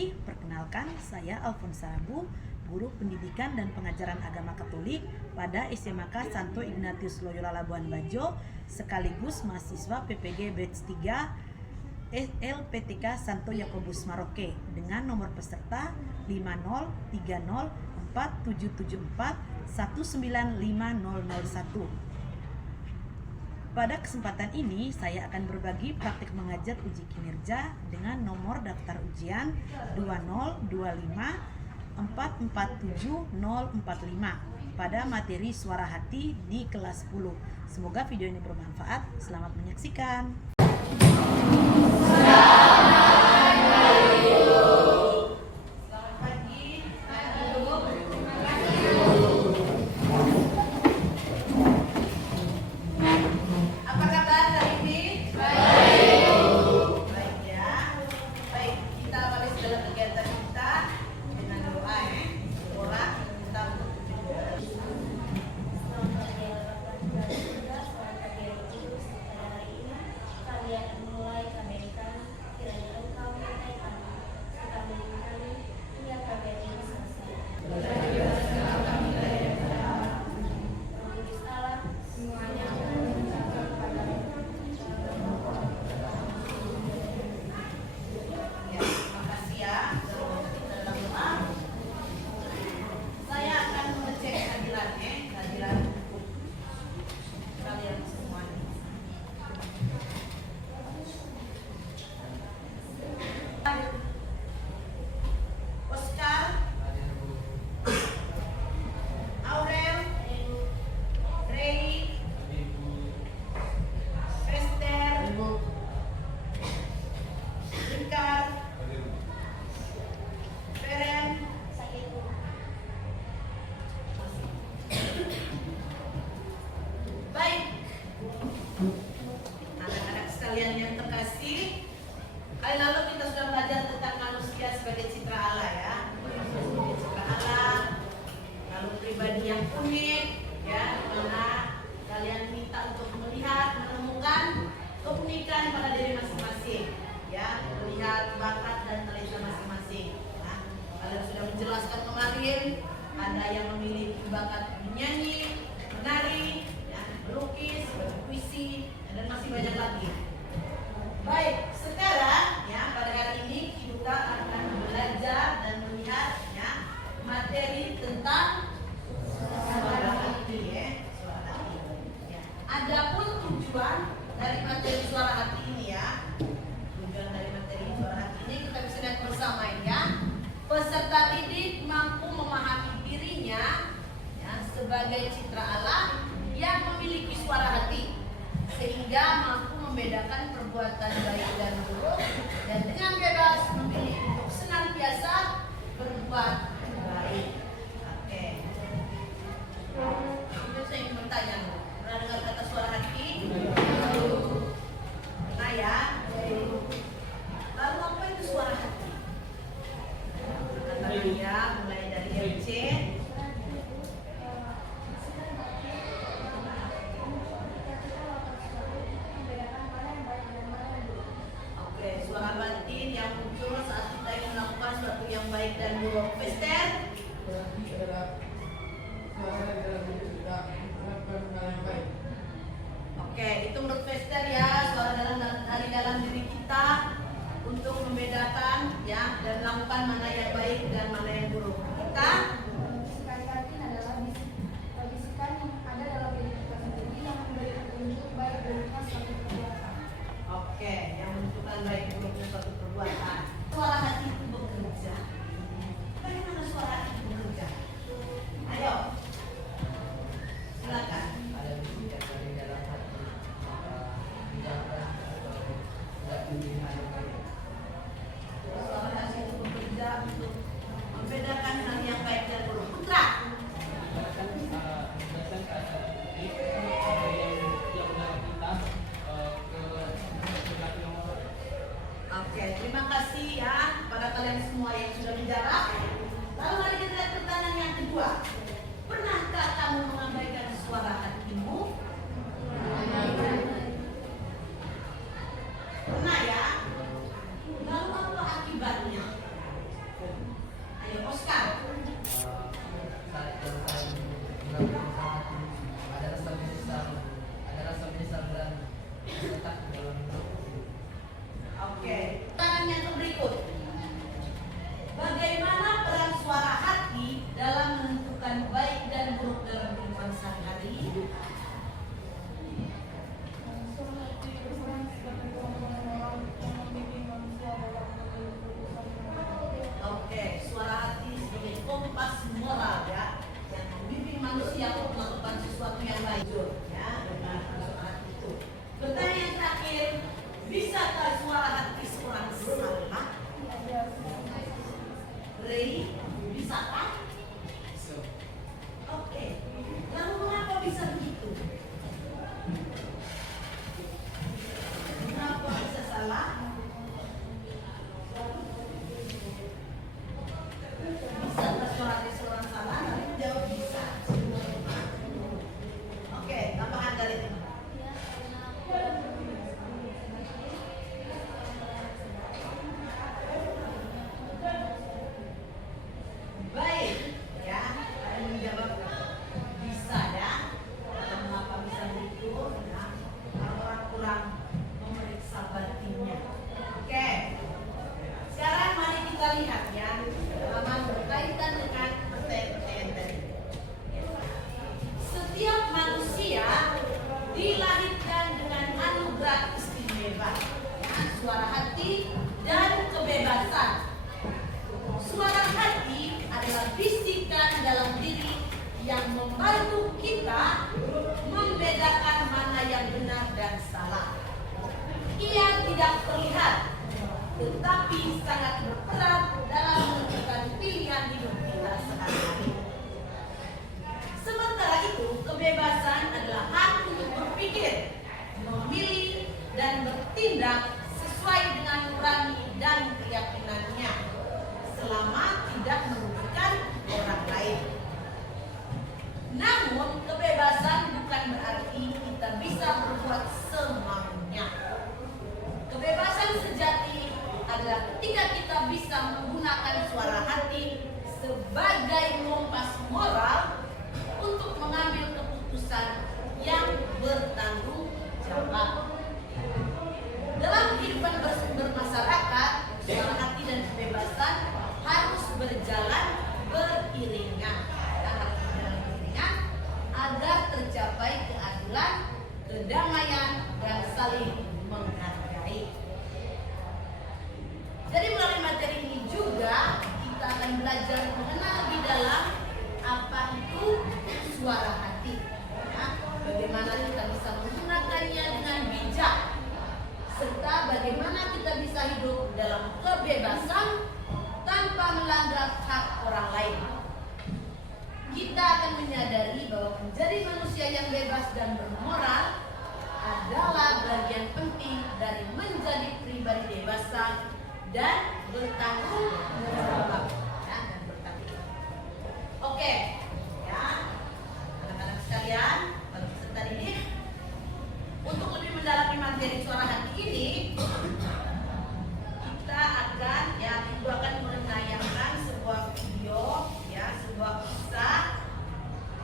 lagi, perkenalkan saya Alfonsa Rambu, guru pendidikan dan pengajaran agama Katolik pada SMK Santo Ignatius Loyola Labuan Bajo, sekaligus mahasiswa PPG Batch 3 LPTK Santo Yakobus Maroke dengan nomor peserta 5030477419501. Pada kesempatan ini, saya akan berbagi praktik mengajar uji kinerja dengan nomor daftar ujian 202544745 pada materi suara hati di kelas 10. Semoga video ini bermanfaat. Selamat menyaksikan. Anak-anak sekalian yang terkasih, kali lalu kita sudah belajar tentang manusia sebagai citra Allah ya. Citra Allah, lalu pribadi yang unik ya, dimana kalian minta untuk melihat, menemukan keunikan pada diri masing-masing ya, melihat bakat dan talenta masing-masing. Nah, kalian sudah menjelaskan kemarin, ada yang memiliki bakat menyanyi, menari, ya, melukis, puisi, dan masih banyak lagi. Baik, sekarang ya pada hari ini kita akan belajar dan melihat ya materi tentang suara hati ya, suara hati. Ya. Adapun tujuan dari materi suara hati ini ya, tujuan dari materi suara hati ini kita bisa lihat bersama ya. Peserta didik mampu memahami dirinya ya, sebagai citra Allah yang memiliki suara hati, sehingga mampu membedakan perbuatan baik dan buruk dan dengan bebas memilih untuk senantiasa berbuat baik. Oke. Itu saya ingin bertanya, pernah dengar kata suara hati? Pernah ya? Lalu apa itu suara hati? Katanya mulai dari MC. Suara batin yang muncul saat kita melakukan sesuatu yang baik dan buruk. yang membantu kita membedakan mana yang benar dan salah. Ia tidak terlihat, tetapi sangat berperan dalam menentukan pilihan hidup kita sehari-hari. Sementara itu, kebebasan adalah hak untuk berpikir, memilih, dan bertindak sesuai dengan nurani dan keyakinannya, selama tidak merugikan orang lain. Namun, kebebasan bukan berarti kita bisa berbuat semaunya. Kebebasan sejati adalah ketika kita bisa menggunakan suara hati sebagai kompas moral untuk mengambil keputusan yang bertanggung jawab. Dalam kehidupan bermasyarakat, suara hati dan kebebasan harus berjalan beriringan. Agar tercapai keadilan, kedamaian, dan saling menghargai. Jadi melalui materi ini juga kita akan belajar mengenal lebih dalam apa itu suara hati, ya, bagaimana kita bisa menggunakannya dengan bijak, serta bagaimana kita bisa hidup dalam kebebasan tanpa melanggar hak orang lain. Kita akan menyadari bahwa menjadi manusia yang bebas dan bermoral adalah bagian penting dari menjadi pribadi dewasa dan bertanggung jawab. Ya, dan bertanggung jawab. Oke, ya, anak-anak sekalian, pada peserta didik, untuk lebih mendalami materi suara hati ini, kita akan, ya, Ibu akan menayangkan sebuah video, ya, sebuah kisah,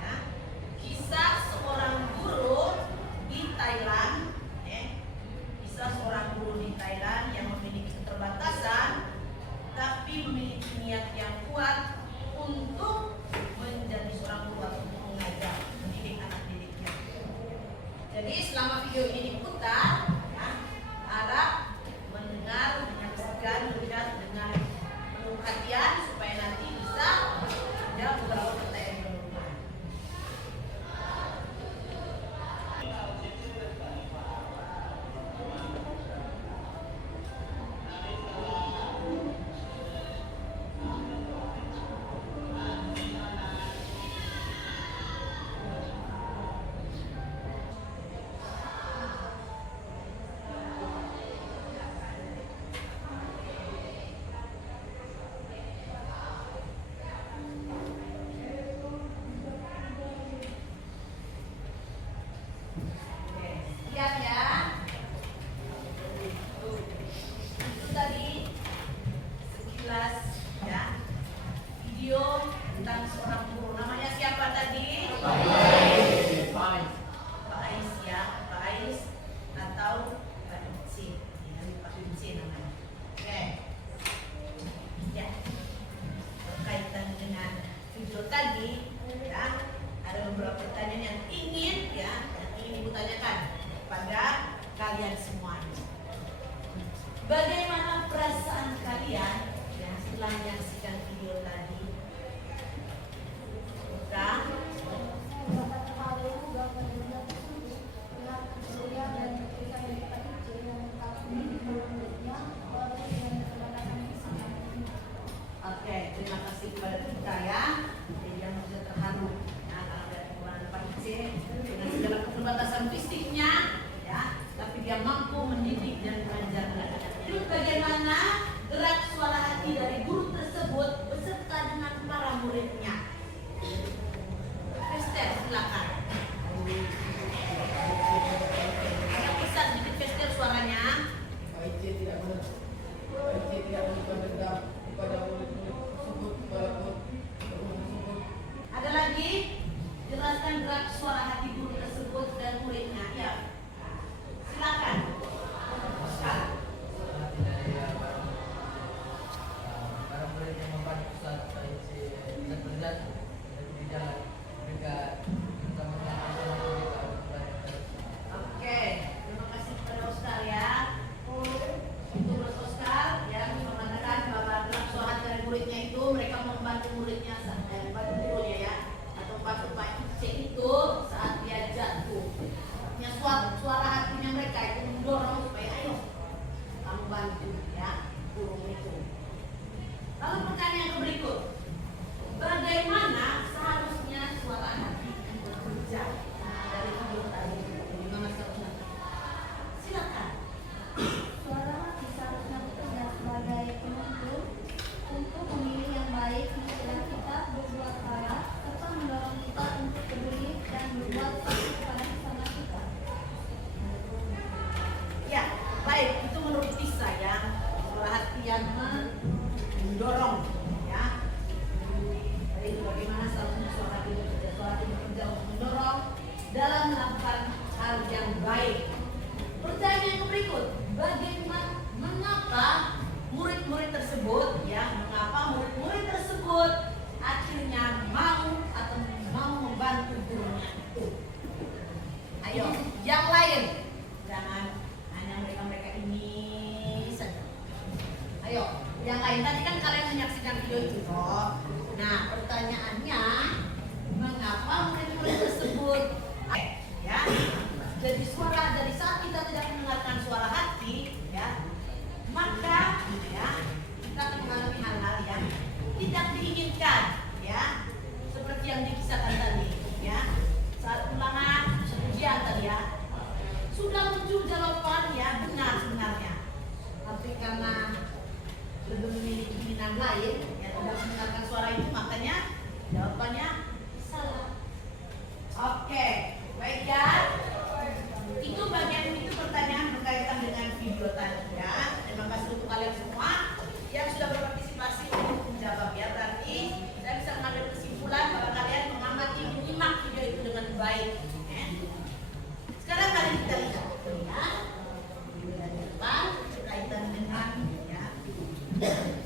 ya, kisah seorang guru di Thailand, ya, kisah seorang guru di Thailand yang memiliki keterbatasan, tapi memiliki niat yang kuat untuk menjadi seorang guru atau untuk mengajar, mendidik anak didiknya. Jadi selama video ini diputar, ya, harap mendengar, menyaksikan, melihat dengan penuh perhatian supaya nanti bisa menjawab beberapa pertanyaan yang berikut. Lihat ya, itu tadi sekilas, ya, video tentang seorang guru. Namanya siapa tadi? Pak Ais, ya, Pak Ais atau Pak Inci, ya, Pak Inci namanya. Oke, ya, berkaitan dengan video tadi, ya, ada beberapa pertanyaan yang ingin, ya, yang ingin Ibu tanyakan pada kalian semuanya. Bagaimana perasaan kalian, ya, setelah menyaksikan video tadi? Bukan? Oke, terima kasih kepada kita, ya, yang sudah terharu, ya, karena ada kekurangan Pak Ice dengan segala keterbatasan fisiknya, ya, tapi dia mampu mendidik dan mengajar anak-anak. Lalu bagaimana gerak suara hati dari guru tersebut beserta dengan para muridnya? Pester, silakan. Ada pesan sedikit pester suaranya. Pak Ice tidak mendendam kepada murid-murid tersebut, kepada guru tersebut. Ada lagi? Jelaskan gerak suara hati guru tersebut dan muridnya. Ya, suara hatinya mereka itu mendorong supaya ayo kamu bantu ya burung itu. Lalu pertanyaan yang berikut, bagaimana seharusnya suara hati itu bekerja? Nah, dari video tadi bagaimana seharusnya? Silakan. Suara hati seharusnya bekerja sebagai penuntun untuk memilih yang baik, mencegah kita berbuat salah, serta mendorong kita untuk peduli dan berbuat baik kepada sesama kita. Ya, baik, itu menurut Tisa ya. Suara hati yang mendorong ya. Jadi bagaimana seharusnya suara hati bekerja? Suara hati bekerja untuk mendorong dalam melakukan hal yang baik. Pertanyaan yang berikut, bagaimana mengapa murid-murid tersebut akhirnya mau atau mau membantu gurunya itu? Ayo, yang lain, jangan hanya mereka ini saja. Ayo, yang lain, tadi kan kalian menyaksikan video itu toh. Nah, pertanyaannya, mengapa murid-murid tersebut ya? Jadi dari saat kita tidak mendengarkan suara hati ya, maka ya kita akan mengalami hal-hal yang tidak diinginkan ya, seperti yang dikisahkan tadi ya. Saat ulangan ujian tadi ya, sudah muncul jawaban ya benar sebenarnya, tapi karena lebih memiliki keinginan lain ya, tidak mendengarkan suara itu, makanya jawabannya salah. Oke, baik ya. Itu pertanyaan berkaitan dengan video tadi ya. Terima kasih untuk kalian semua yang sudah berpartisipasi untuk menjawab ya. Berarti saya bisa mengambil kesimpulan bahwa kalian mengamati, menyimak video itu dengan baik ya. Sekarang mari kita lihat ya video dari depan berkaitan dengan ya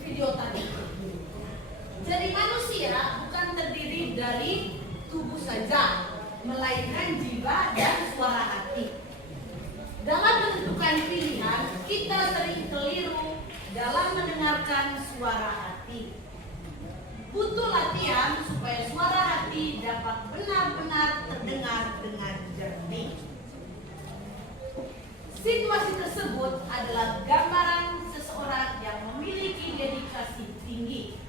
video tadi. Jadi manusia bukan terdiri dari tubuh saja, melainkan jiwa dan suara hati. Dalam menentukan pilihan, kita sering keliru dalam mendengarkan suara hati. Butuh latihan supaya suara hati dapat benar-benar terdengar dengan jernih. Situasi tersebut adalah gambaran seseorang yang memiliki dedikasi tinggi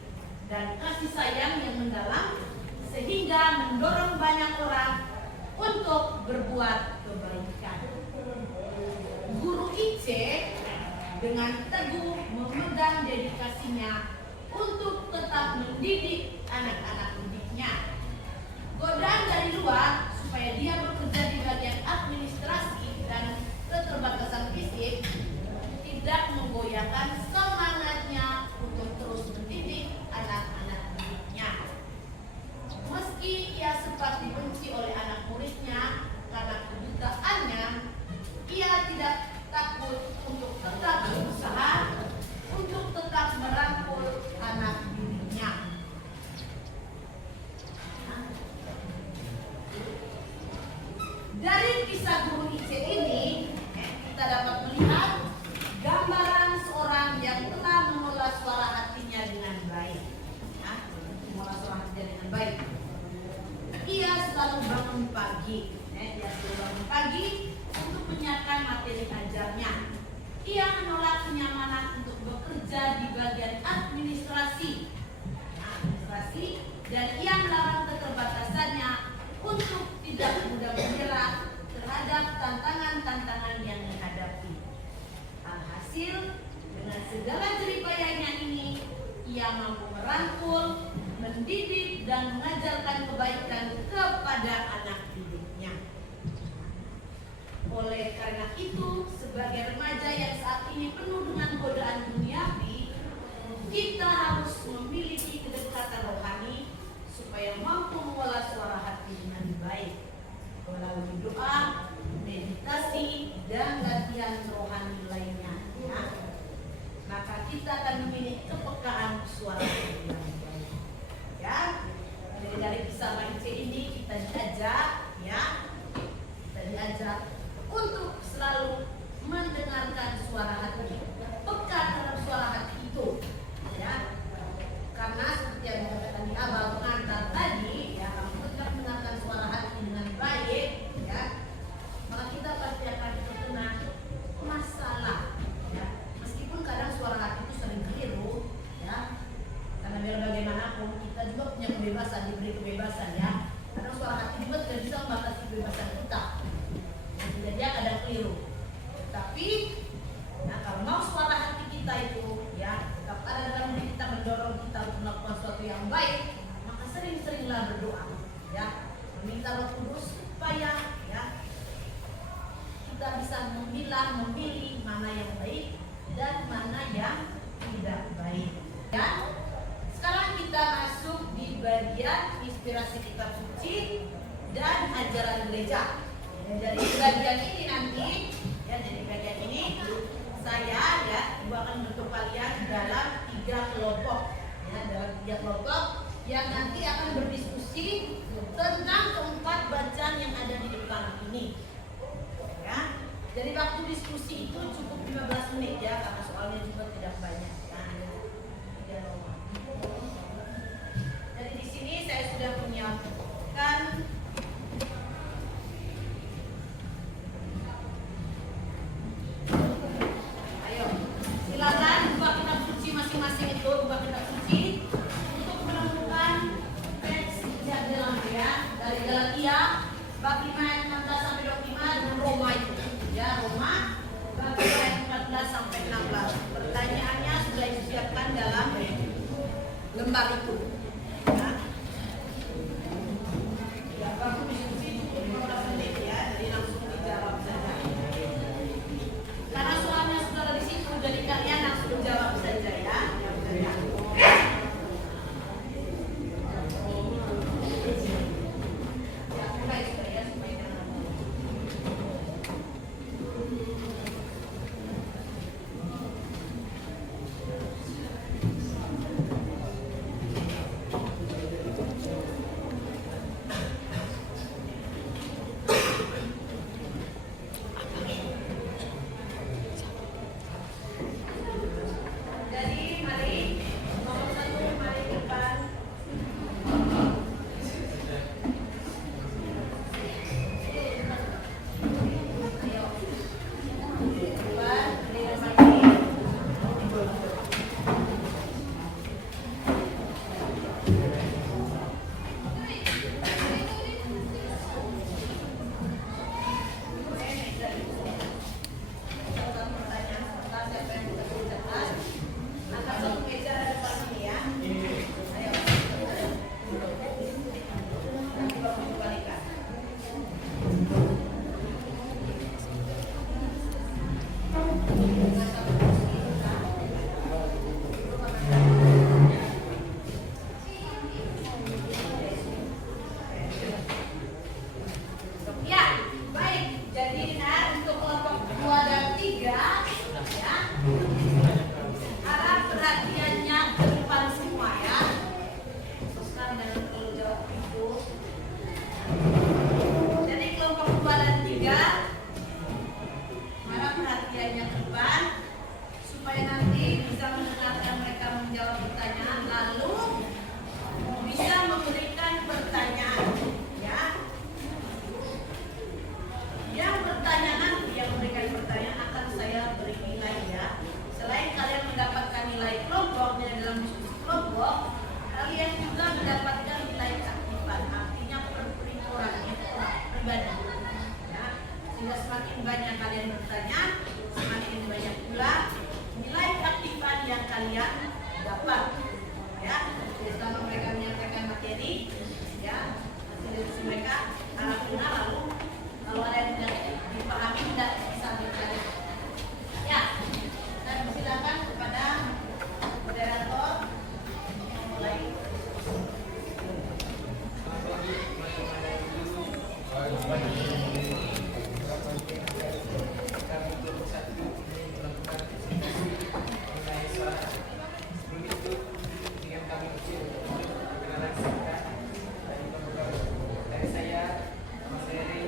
dan kasih sayang yang mendalam, sehingga mendorong banyak orang untuk berbuat kebaikan. Guru Ice dengan teguh memegang dedikasinya untuk tetap mendidik anak-anak didiknya. Godaan dari luar supaya dia bekerja di bagian administrasi dan keterbatasan fisik tidak menggoyahkan semangatnya untuk terus mendidik anak-anak didiknya. Meski ia sempat dibenci oleh anak muridnya karena kebutaannya, ia tidak takut untuk tetap berusaha untuk tetap merangkul anak didiknya. Dari kisah guru Ice ini, kita dapat melihat gambaran seorang yang telah mengolah suara hatinya dengan baik. Mengolah suara hatinya dengan baik. Ia selalu bangun pagi, untuk menyiapkan materi ajarnya. Ia menolak kenyamanan untuk bekerja di bagian administrasi, dan ia melarang keterbatasannya untuk tidak mudah menyerah terhadap tantangan-tantangan yang dihadapi. Alhasil, dengan segala jeripayanya ini, ia mampu merangkul, mendidik, dan mengajarkan kebaikan kepada anak didiknya. Oleh karena itu, sebagai remaja yang saat ini penuh dengan godaan duniawi, kita harus memiliki kedekatan rohani supaya mampu mengolah suara hati dengan baik melalui doa, meditasi, dan latihan rohani lainnya. Ya. Maka kita akan memiliki kepekaan suara hati yang baik. Ya, jadi dari kisah Ice ini kita diajak, untuk selalu mendengarkan suara hati, peka terhadap suara hati itu, ya. Karena seperti yang dikatakan di awal pengantar tadi, ya, kalau kita mendengarkan suara hati dengan baik, ya, maka kita Marilah memilih mana yang baik dan mana yang tidak baik. Ya. Sekarang kita masuk di bagian inspirasi kitab suci dan ajaran gereja. Ya, dari bagian ini nanti, ya dari bagian ini saya ya ibu akan bentuk kalian dalam 3 kelompok. Ya, dalam 3 kelompok yang nanti akan berdiskusi tentang keempat bacaan yang ada di depan ini. Ya. Jadi waktu diskusi itu cukup 15 menit ya, karena soalnya juga tidak banyak. Nah, ada 3 nomor. Jadi di sini saya sudah menyiapkan ayo, silakan buka kitab suci masing-masing itu, buka kitab suci untuk menemukan teks yang dalam ya dari Galatia bab 5 ayat 16 sampai 25 dan Roma itu. Ya, Roma bab 5 ayat 14 sampai 16. Pertanyaannya sudah disiapkan dalam lembar itu. Ya. Ya, waktu diskusi cukup 15 menit ya, jadi langsung dijawab saja. Karena soalnya sudah ada di situ, jadi kalian langsung jawab saja ya. Ya. Jadi mari nomor 1 mari ke depan. Ayo. Depan, berdiri lagi. Ya, baik. Jadi untuk kelompok 2 dan 3 ya. Arah perhatiannya ke depan semua ya. Sekarang jangan perlu jawab itu. Jadi kelompok 2 dan 3 arah perhatiannya ke depan supaya nanti bisa mendengarkan mereka menjawab pertanyaan lalu bisa memberikan pertanyaan ya. Yang bertanya nanti, yang memberikan pertanyaan akan saya beri nilai ya. Selain kalian mendapatkan nilai kelompok dalam diskusi kelompok, kalian juga mendapatkan nilai keaktifan, artinya perinciannya pribadi. Ya. Sehingga semakin banyak kalian bertanya, semakin banyak pula nilai keaktifan yang kalian dapat. Ya, jadi selama mereka menyampaikan materi, ya, hasil diskusi mereka arahnya lalu kalau ada yang tidak dipahami tidak bisa dicari. Ya, dan silakan kepada moderator mulai. Dari saya, Mas Heri,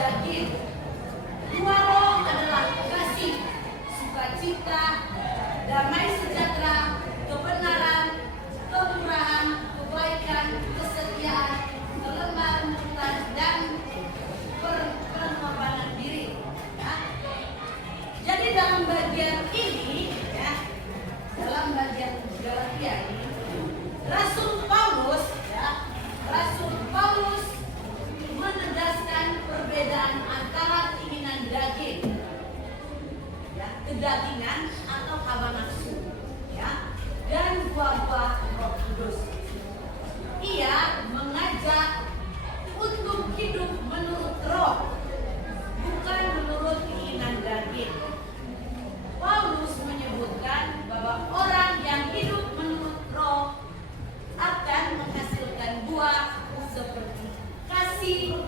daging. Dua roh adalah kasih, sukacita, damai sejahtera, kebenaran, kemurahan, kebaikan, kesetiaan, kelemah lembutan, dan pengorbanan diri. Ya. Jadi dalam bagian ini, ya, dalam bagian Galatia ini, Rasul Paulus menegaskan perbedaan antara keinginan daging, ya, kedagingan atau hawa nafsu, ya, dan buah-buah Roh Kudus. Ia mengajak untuk hidup menurut Roh, bukan menurut keinginan daging. Paulus menyebutkan bahwa orang yang hidup menurut Roh akan menghasilkan buah seperti kasih,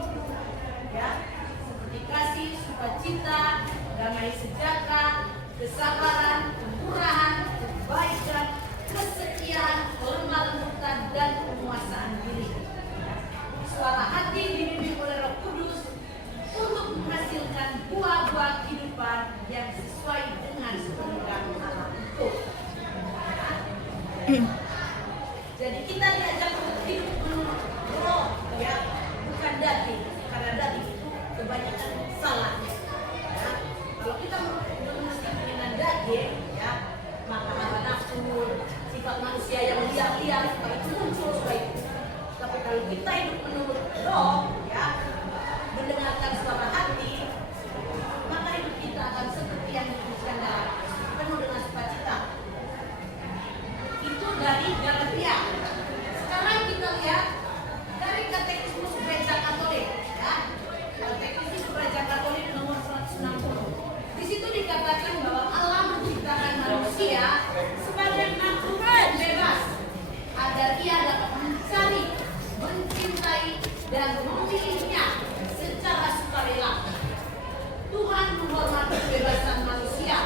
ya, seperti kasih, sukacita, damai sejahtera, kesabaran, kemurahan, kebaikan, kesetiaan, kelemah lembutan, dan penguasaan diri. Suara hati dibimbing oleh Roh Kudus untuk menghasilkan buah-buah kehidupan yang sesuai dengan kehendak Allah itu. Jadi kita diajak untuk hidup menurut Roh, ya, bukan daging, karena daging itu kebanyakan salah. Ya. Kalau kita meneruskan keinginan daging, ya, maka hawa nafsu, sifat manusia yang liar-liar supaya itu muncul supaya itu. Tapi kalau kita hidup menurut Roh, ya, mendengarkan suara hati, maka hidup kita akan seperti yang dituliskan dalam penuh dengan sukacita. Itu dari Galatia. Sekarang kita lihat dari Katekismus Gereja Katolik, ya. Katekismus Gereja Katolik nomor 160. Di situ dikatakan bahwa Allah menciptakan manusia sebagai makhluk yang bebas agar ia dapat mencari, mencintai, dan memilihnya secara sukarela. Tuhan menghormati kebebasan manusia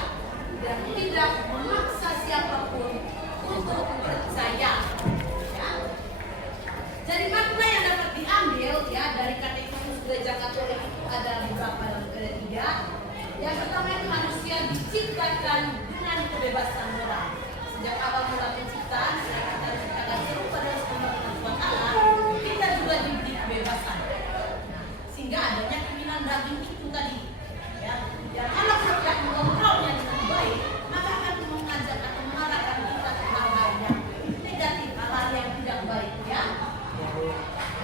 dan tidak memaksa siapapun untuk percaya. Ya. Jadi makna yang dapat diambil, ya, dari Katekismus Gereja Katolik itu ada beberapa dalam ketiga. Yang pertama itu manusia diciptakan dengan kebebasan moral. Sejak awal mula penciptaan, kita diciptakan serupa dengan Tuhan Allah, kita juga diberi kebebasan. Nah, sehingga adanya keinginan daging itu tadi, ya, yang anak tidak mengontrolnya dengan baik, maka akan mengajak atau mengarahkan kita ke hal-hal yang negatif, hal-hal yang tidak baik, ya.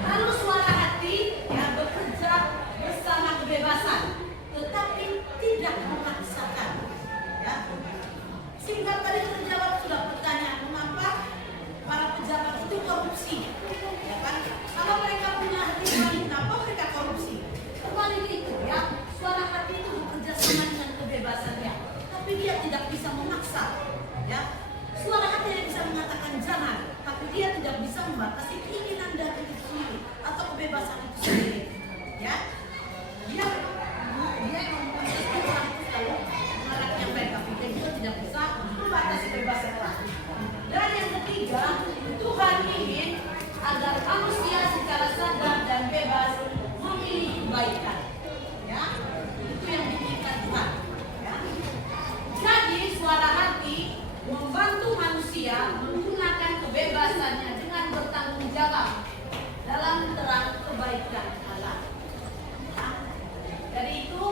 Lalu suara hati, ya, bekerja bersama kebebasan, tetapi tidak memaksakan, ya. Sehingga tadi terjawab sudah pertanyaan mengapa para pejabat itu korupsi, ya kan? Kalau mereka punya hati nurani, kenapa mereka korupsi? Kembali itu, ya, suara hati itu bekerja sama dengan kebebasannya, tapi dia tidak bisa memaksa, ya. Suara hati yang bisa mengatakan jangan, tapi dia tidak bisa membatasi keinginan dari itu sendiri atau kebebasan itu sendiri, ya. Dia yang memutuskan orang itu selalu mengarahkan yang baik, tapi dia juga tidak bisa membatasi kebebasan orang. Dan yang ketiga, Tuhan ingin agar manusia secara sadar dan bebas memilih kebaikan, ya. Itu yang diinginkan Tuhan, ya. Jadi suara hati membantu manusia menggunakan kebebasannya dengan bertanggung jawab dalam terang kebaikan Allah. Ya. Dari itu,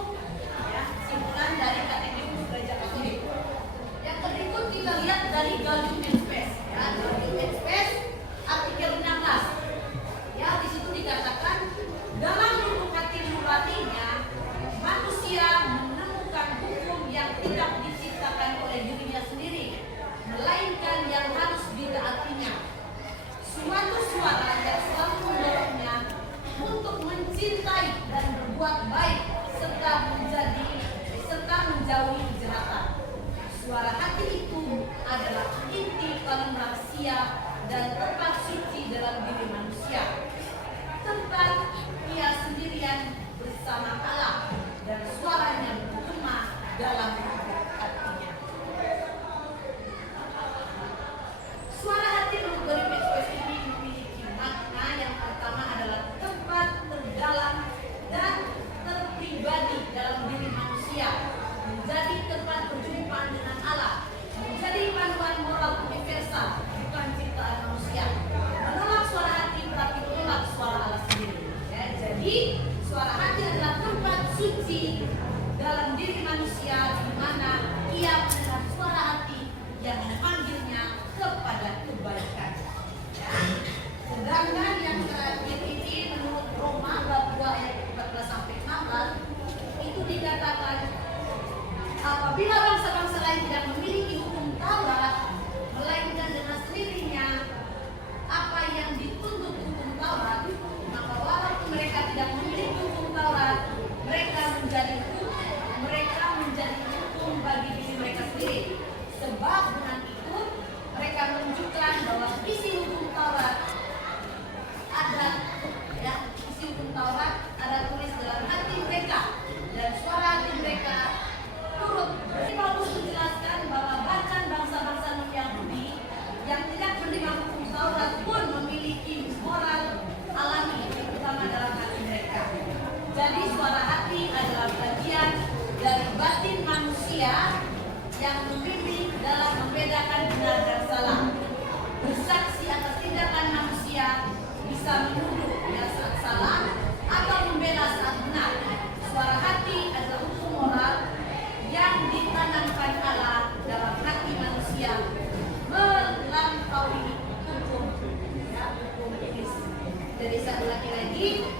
ya, simpulan dari Katekismus Gereja Katolik. Yang berikut kita lihat dari Gaudium et Spes, ya, Gaudium et Spes artikel 16. Ya, di situ dikatakan dalam lubuk hati nuraninya manusia menemukan hukum yang tidak diciptakan oleh dirinya sendiri, melainkan yang harus ditaatinya. Suatu suara yang selalu mendorongnya untuk mencintai dan berbuat baik serta menjauhi kejahatan. Suara hati itu adalah inti paling rahasia dan tempat suci dalam diri manusia, tempat ia sendirian bersama Allah dan suaranya bergema dalam lubuk hatinya. Suara hati menurut Spes ini memiliki makna yang pertama adalah tempat terdalam dan Kita bisa ulangi lagi.